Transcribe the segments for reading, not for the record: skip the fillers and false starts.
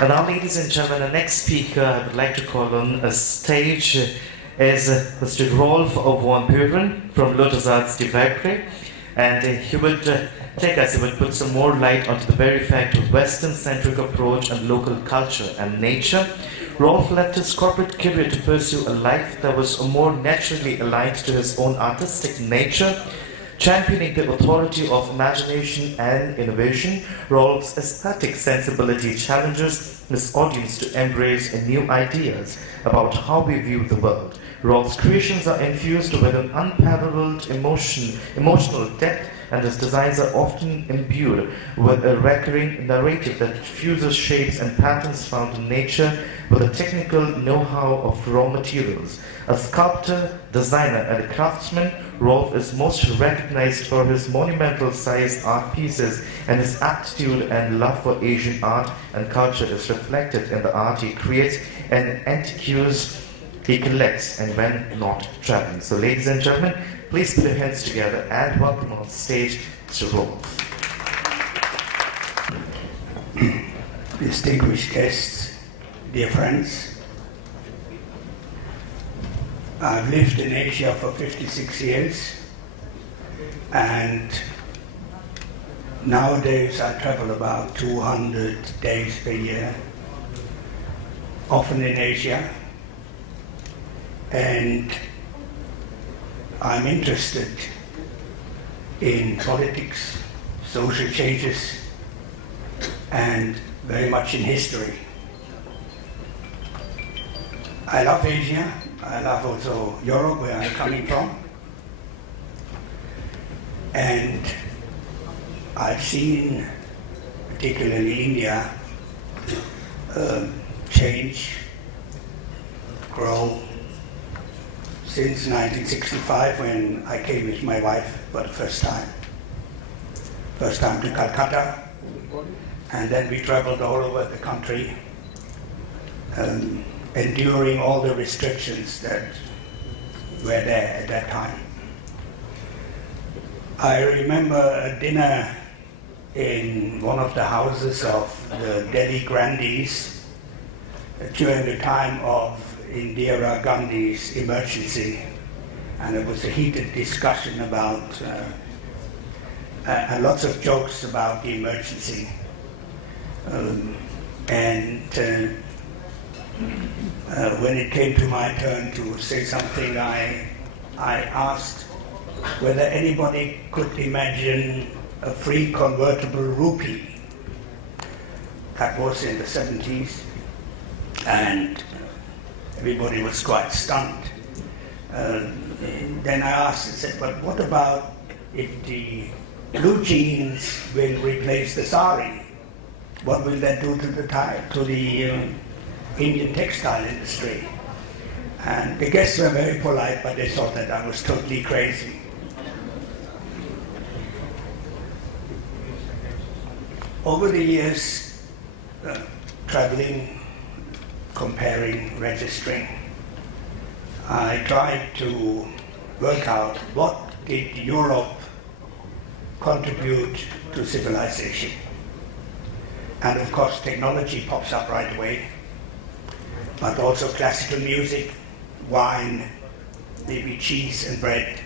And now, ladies and gentlemen, the next speaker I would like to call on a stage is Mr. Rolf of Bueren from Lotus Arts Development. And he would he would put some more light onto the very fact of Western-centric approach and local culture and nature. Rolf left his corporate career to pursue a life that was more naturally aligned to his own artistic nature. Championing the authority of imagination and innovation, Rolf's aesthetic sensibility challenges his audience to embrace new ideas about how we view the world. Rolf's creations are infused with an unparalleled emotional depth, and his designs are often imbued with a recurring narrative that fuses shapes and patterns found in nature with the technical know-how of raw materials. A sculptor, designer, and a craftsman, Rolf is most recognized for his monumental-sized art pieces, and his aptitude and love for Asian art and culture is reflected in the art he creates and antiques he collects and when not traveling. So, ladies and gentlemen, please put your hands together and welcome on stage to Rolf. Distinguished guests, dear friends, I've lived in Asia for 56 years, and nowadays I travel about 200 days per year, often in Asia, and I'm interested in politics, social changes, and very much in history. I love Asia. I love also Europe, where I'm coming from. And I've seen, particularly India, change, grow since 1965, when I came with my wife for the first time. First time to Calcutta, and then we traveled all over the country, enduring all the restrictions that were there at that time. I remember a dinner in one of the houses of the Delhi grandees during the time of Indira Gandhi's emergency, and it was a heated discussion about and lots of jokes about the emergency. When it came to my turn to say something, I asked whether anybody could imagine a free convertible rupee. That was in the 70s, and everybody was quite stunned. Then I asked, I said, but what about if the blue jeans will replace the sari? What will that do to the Indian textile industry? And the guests were very polite, but they thought that I was totally crazy. Over the years, traveling, comparing, registering, I tried to work out what did Europe contribute to civilization. And of course, technology pops up right away, but also classical music, wine, maybe cheese and bread.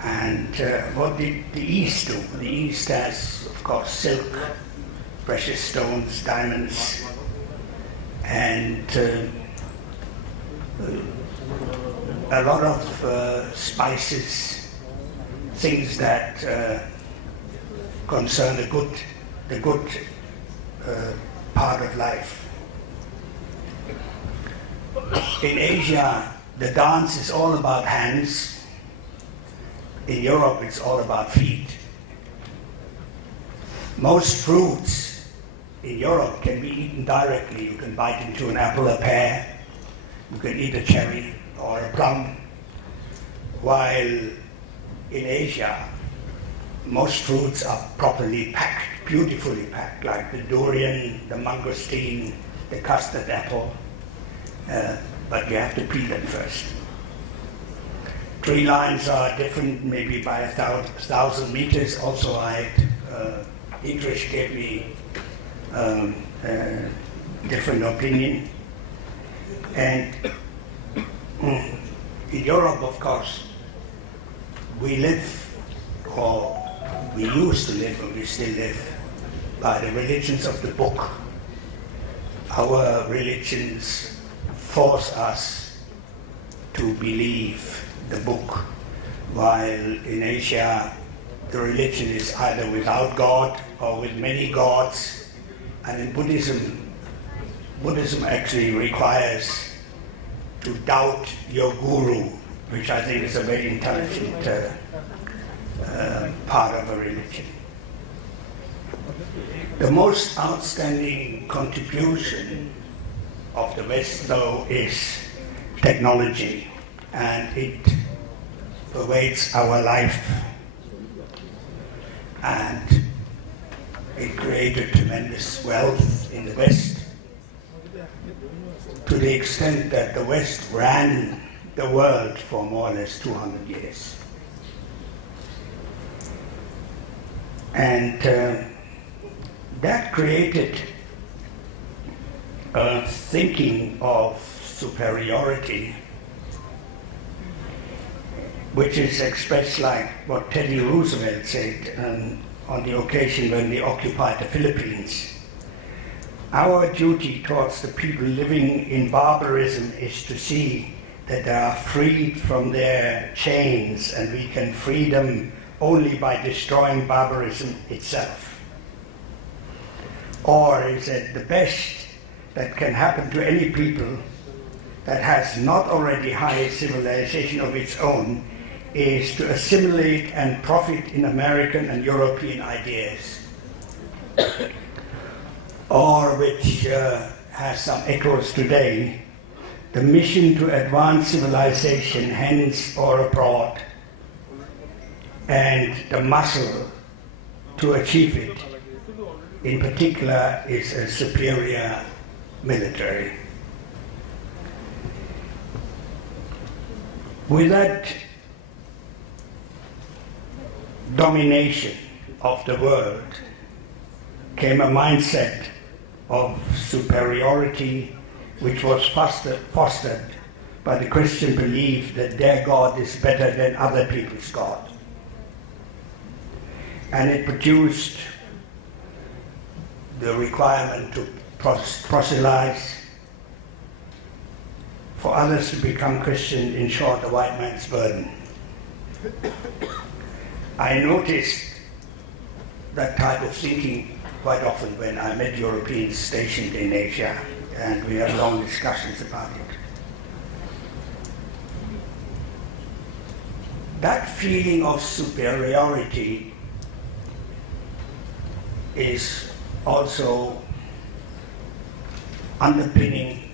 And what did the East do? The East has, of course, silk, precious stones, diamonds, and a lot of spices, things that concern the good part of life. In Asia, the dance is all about hands. In Europe, it's all about feet. Most fruits in Europe can be eaten directly. You can bite into an apple, a pear, you can eat a cherry or a plum. While in Asia, most fruits are properly packed, beautifully packed, like the durian, the mangosteen, the custard apple, but you have to peel them first. Tree lines are different, maybe by 1,000 meters. Also, English gave me different opinion. And in Europe, of course, we live, or we used to live, or we still live, by the religions of the book. Our religions force us to believe the book, while in Asia the religion is either without God or with many gods. And in Buddhism actually requires to doubt your guru, which I think is a very intelligent part of a religion. The most outstanding contribution of the West, though, is technology, and it pervades our life, and it created tremendous wealth in the West, to the extent that the West ran the world for more or less 200 years. And that created a thinking of superiority, which is expressed like what Teddy Roosevelt said on the occasion when we occupied the Philippines. Our duty towards the people living in barbarism is to see that they are freed from their chains, and we can free them only by destroying barbarism itself. Or is that the best that can happen to any people that has not already high civilization of its own is to assimilate and profit in American and European ideas, or which has some echoes today, the mission to advance civilization hence or abroad, and the muscle to achieve it, in particular, is a superior military. With that domination of the world came a mindset of superiority, which was fostered by the Christian belief that their God is better than other people's God. And it produced the requirement to proselytize, for others to become Christian, in short, a white man's burden. I noticed that type of thinking quite often when I met Europeans stationed in Asia, and we had long discussions about it. That feeling of superiority is also underpinning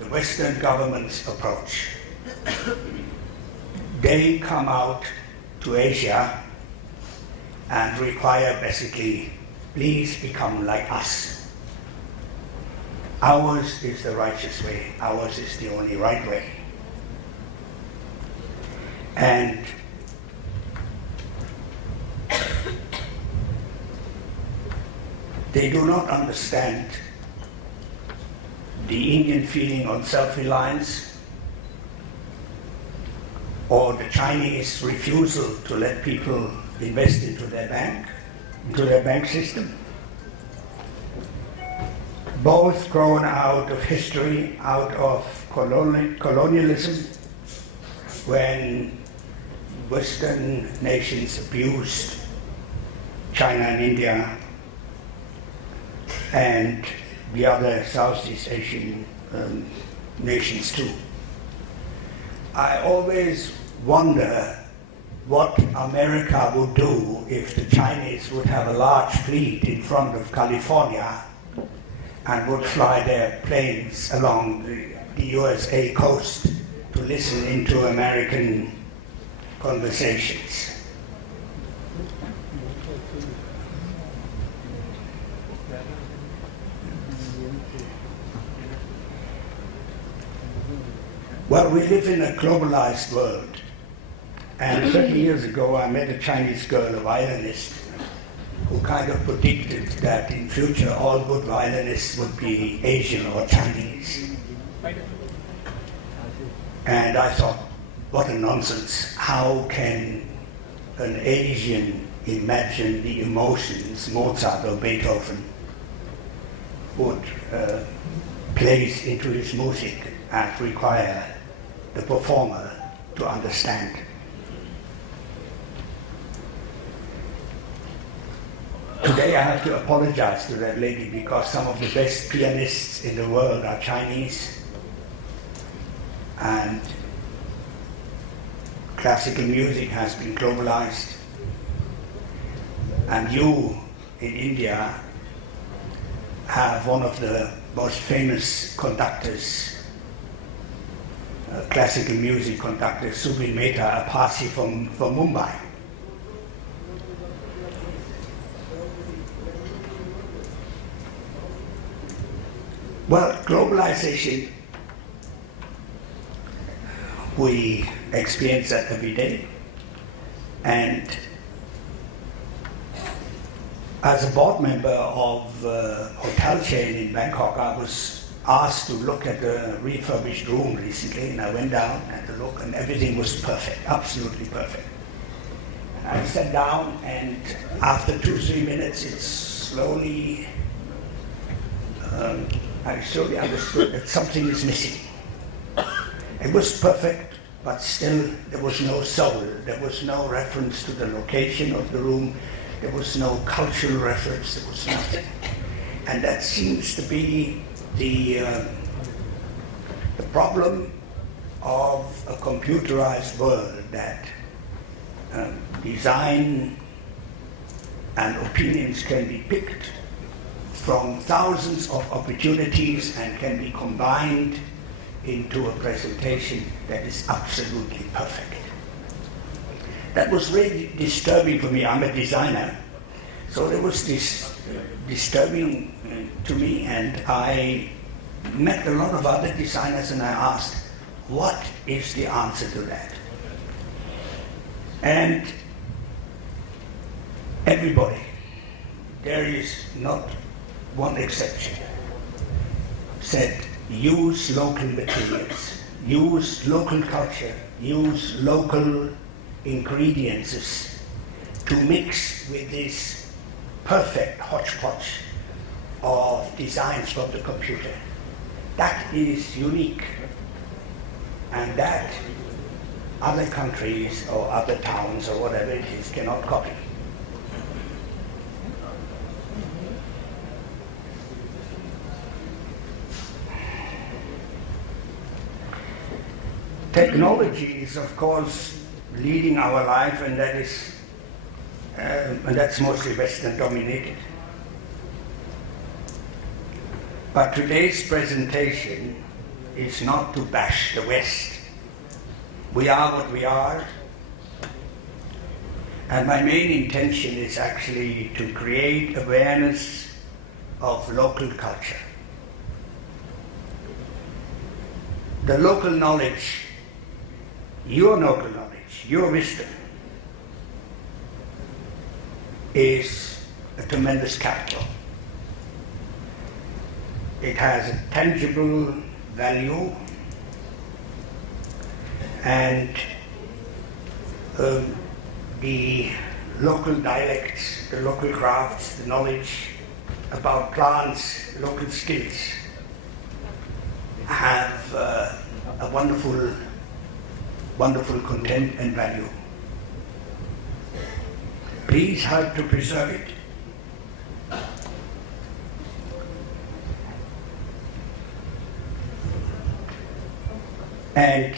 the Western government's approach. They come out to Asia and require basically, please become like us. Ours is the righteous way. Ours is the only right way. And they do not understand the Indian feeling on self-reliance, or the Chinese refusal to let people invest into their bank system. Both grown out of history, out of colonialism, when Western nations abused China and India and the other Southeast Asian nations too. I always wonder what America would do if the Chinese would have a large fleet in front of California and would fly their planes along the USA coast to listen into American conversations. Well, we live in a globalized world. And 30 years ago, I met a Chinese girl, a violinist, who kind of predicted that in future all good violinists would be Asian or Chinese. And I thought, what a nonsense. How can an Asian imagine the emotions Mozart or Beethoven would place into his music and require the performer to understand? Today I have to apologize to that lady because some of the best pianists in the world are Chinese, and classical music has been globalized, and you in India have one of the most famous conductors, classical music conductor, Subin Mehta, a Parsi from Mumbai. Well, globalization, we experience that every day. And as a board member of a hotel chain in Bangkok, I was asked to look at a refurbished room recently, and I went down and had a look, and everything was perfect, absolutely perfect. And I sat down, and after 2-3 minutes, I slowly understood that something is missing. It was perfect, but still there was no soul. There was no reference to the location of the room. There was no cultural reference. There was nothing. And that seems to be the problem of a computerized world, that design and opinions can be picked from thousands of opportunities and can be combined into a presentation that is absolutely perfect. That was really disturbing for me. I'm a designer, so it was disturbing to me, and I met a lot of other designers and I asked, what is the answer to that? And everybody, there is not one exception, said use local materials, use local culture, use local ingredients to mix with this perfect hodgepodge of designs from the computer. That is unique, and that other countries or other towns or whatever it is cannot copy. Technology is, of course, leading our life, and that's mostly Western dominated. But today's presentation is not to bash the West. We are what we are, and my main intention is actually to create awareness of local culture. The local knowledge, your local knowledge, your wisdom, is a tremendous capital. It has a tangible value, and the local dialects, the local crafts, the knowledge about plants, local skills have a wonderful content and value. Please help to preserve it. And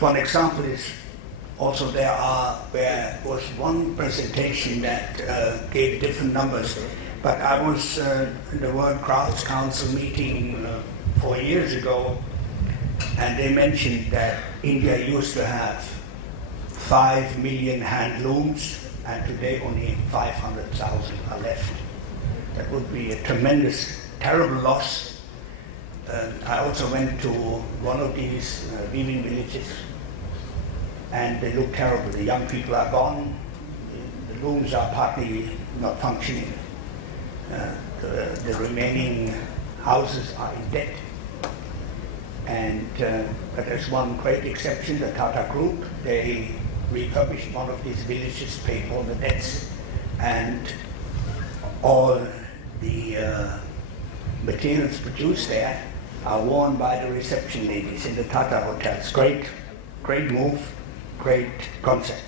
one example is also there was one presentation that gave different numbers, but I was in the World Crafts Council meeting 4 years ago, and they mentioned that India used to have 5 million hand looms, and today only 500,000 are left. That would be a tremendous, terrible loss. I also went to one of these weaving villages, and they look terrible. The young people are gone, the looms are partly not functioning. The remaining houses are in debt. And but there's one great exception, the Tata Group. They refurbished one of these villages, paid all the debts, and all the materials produced there are worn by the reception ladies in the Tata hotels. Great move, great concept.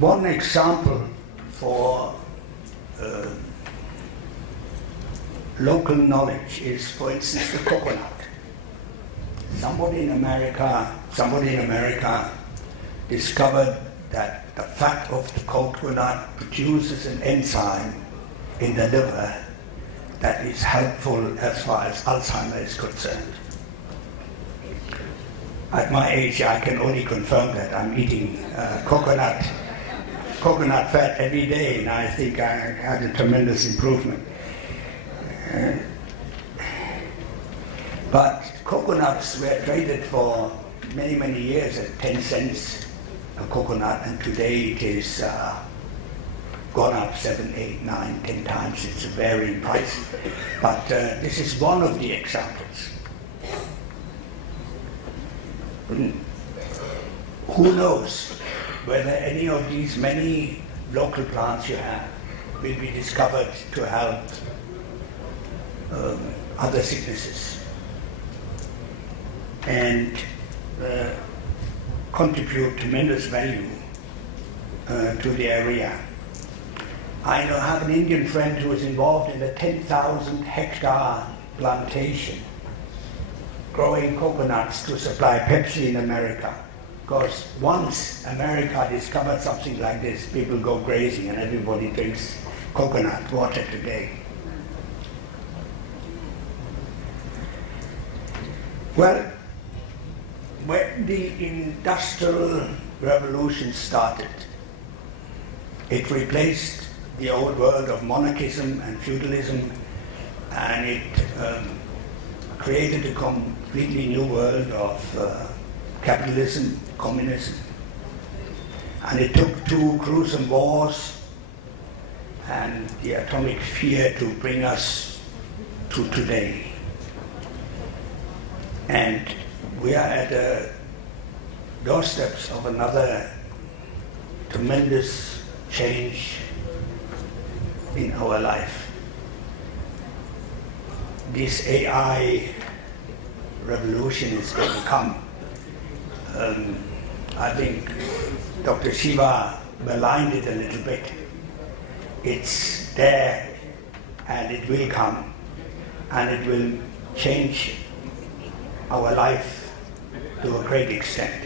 One example for local knowledge is, for instance, the coconut. Somebody in America discovered that the fat of the coconut produces an enzyme in the liver that is helpful as far as Alzheimer is concerned. At my age, I can only confirm that. I'm eating coconut fat every day, and I think I had a tremendous improvement. But coconuts were traded for many, many years at 10 cents a coconut, and today it is gone up 7, 8, 9, 10 times. It's a varying price. But this is one of the examples. Who knows whether any of these many local plants you have will be discovered to help other sicknesses and contribute tremendous value to the area. I have an Indian friend who is involved in a 10,000 hectare plantation growing coconuts to supply Pepsi in America. Because once America discovered something like this, people go crazy and everybody drinks coconut water today. Well, when the Industrial Revolution started, it replaced the old world of monarchism and feudalism, and it created a completely new world of capitalism, communism. And it took 2 gruesome wars and the atomic fear to bring us to today. And we are at the doorsteps of another tremendous change in our life. This AI revolution is going to come. I think Dr. Shiva maligned it a little bit. It's there and it will come, and it will change our life to a great extent.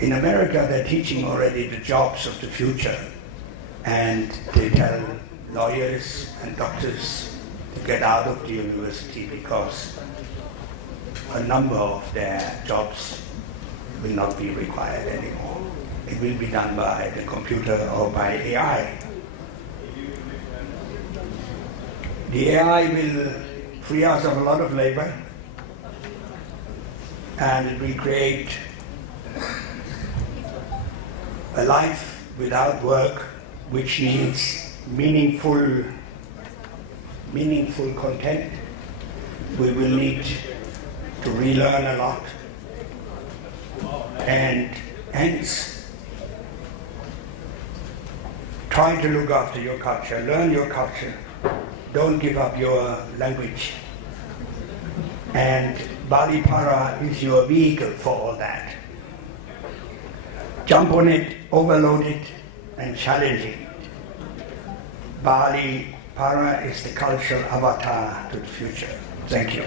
In America, they're teaching already the jobs of the future, and they tell lawyers and doctors to get out of the university because a number of their jobs will not be required anymore. It will be done by the computer or by AI. The AI will free us of a lot of labor, and it will create a life without work which needs meaningful content. We will need to relearn a lot, and hence try to look after your culture, learn your culture, don't give up your language, and Bali Para is your vehicle for all that. Jump on it, overload it, and challenge it. Bali Para is the cultural avatar to the future. Thank you.